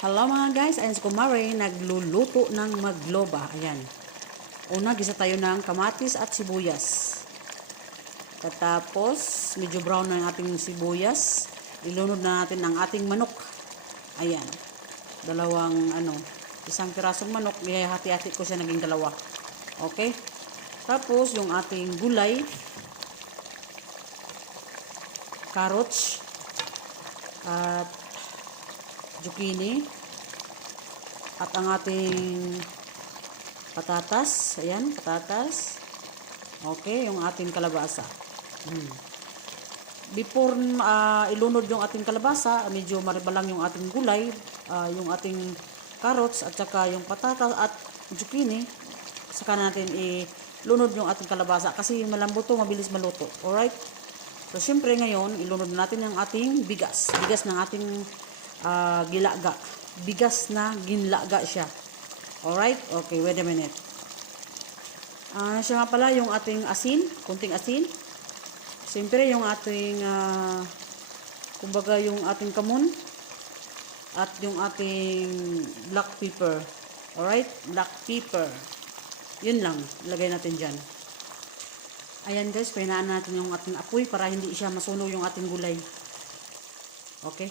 Hello mga guys, ayan si Kumare, nagluluto ng magloba. Ayan. Una, gisa tayo ng kamatis at sibuyas. Tapos, medyo brown na yung ating sibuyas. Ilunod na natin ang ating manok. Ayan. Dalawang, ano, isang pirasong manok. Hati-hati ko siya naging dalawa. Okay? Tapos, yung ating gulay. Carrots. At zucchini at ang ating patatas. Ayan, patatas. Okay, yung ating kalabasa. Hmm. before uh, ilunod yung ating kalabasa medyo maribalang yung ating gulay uh, yung ating carrots at saka yung patatas at zucchini. Saka natin ilunod yung ating kalabasa kasi malambot to, mabilis maluto. Alright? So syempre ngayon ilunod natin yung ating bigas. Bigas ng ating uh, gilaga. Bigas na ginlaga siya. Alright? Okay, wait a minute. Uh, siya nga pala yung ating asin, kunting asin. Siyempre yung ating, uh, kumbaga yung ating kamon. At yung ating black pepper. Alright? Black pepper. Yun lang. Ilagay natin dyan. Ayan guys, pahinaan natin yung ating apoy para hindi siya masunog yung ating gulay. Okay?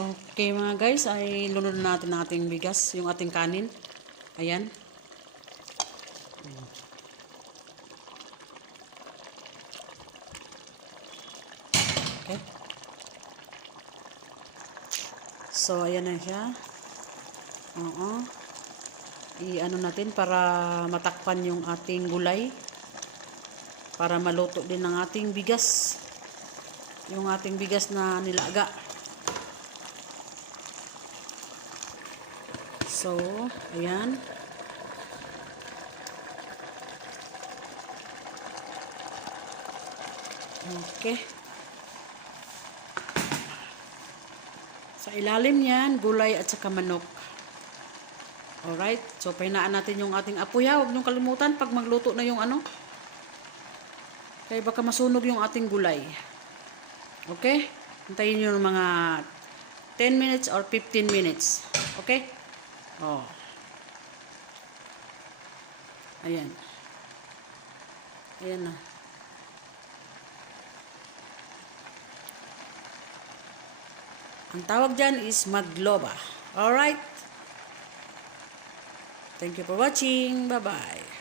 Okay mga guys, ay lunod na natin ang ating bigas, yung ating kanin. Ayan. Okay. So, ayan na siya. Oo. I-ano natin para matakpan yung ating gulay. Para maluto din ng ating bigas. Yung ating bigas na nilaga. So, ayan. Okay. Sa ilalim yan, gulay at saka manok. Alright. So, pahinaan natin yung ating apoy. Huwag niyong kalimutan pag magluto na yung ano. Kaya baka masunog yung ating gulay. Okay? Hintayin nyo ng mga 10 minutes or 15 minutes. Okay? Oh. Ayan. Ayan na. Ang tawag dyan is magloba. Alright? Thank you for watching. Bye-bye.